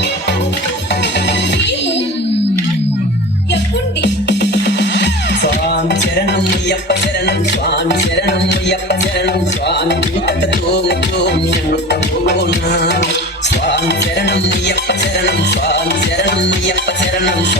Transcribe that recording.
స్వామి చరణం అయ్యప్ప చరణం స్వామి చరణం అయ్యప్ప చరణం స్వామి